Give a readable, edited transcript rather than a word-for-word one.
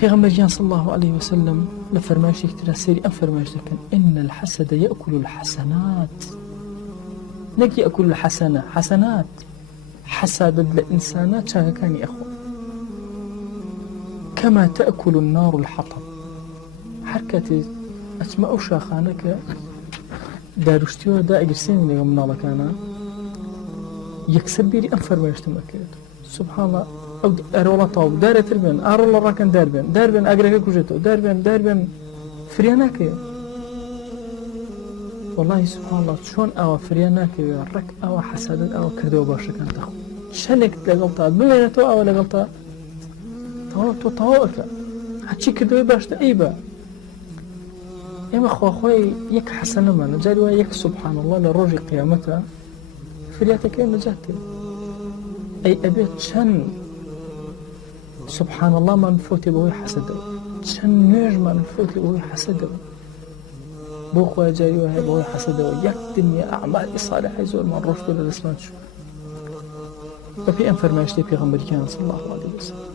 پیغمبر صلى الله عليه وسلم لفرمايش كتير سيري أم فرمايش لكن إن الحسد يأكل الحسنات، نك يأكل الحسنة حسنات، حسد الإنسانات شاكا كان يا أخوة كما تأكل النار الحطب. حركة أسماء شاخانك دارشتيو دا أجرسين لي من الله كان يكسبيري أم فرمايش تمكد سبحان الله. أو أرولا طاوب دار تربين أرولا راكن داربين أجرك كوجتو داربين فرياناك والله سبحان الله شون أو فرياناك رك أو حسد أو كردو باش كان تخو شلك لقلطة بمينتو أو لقلطة طاوك هاتشي كردو باش تأيبا يا أخوي يك حسن ما نجاري ويك سبحان الله لروج قيامته فرياتك نجاتي أي أبيت شن سبحان الله ما نفوتي بوي حسده شن نجم ما نفوتي بوي حسده بوخوا جاي وهي بوي حسده يك دنيا أعمال صالحة يزور من رشد للإسلام شو وفي أنفرماشتي في غمر كان صلى الله عليه وسلم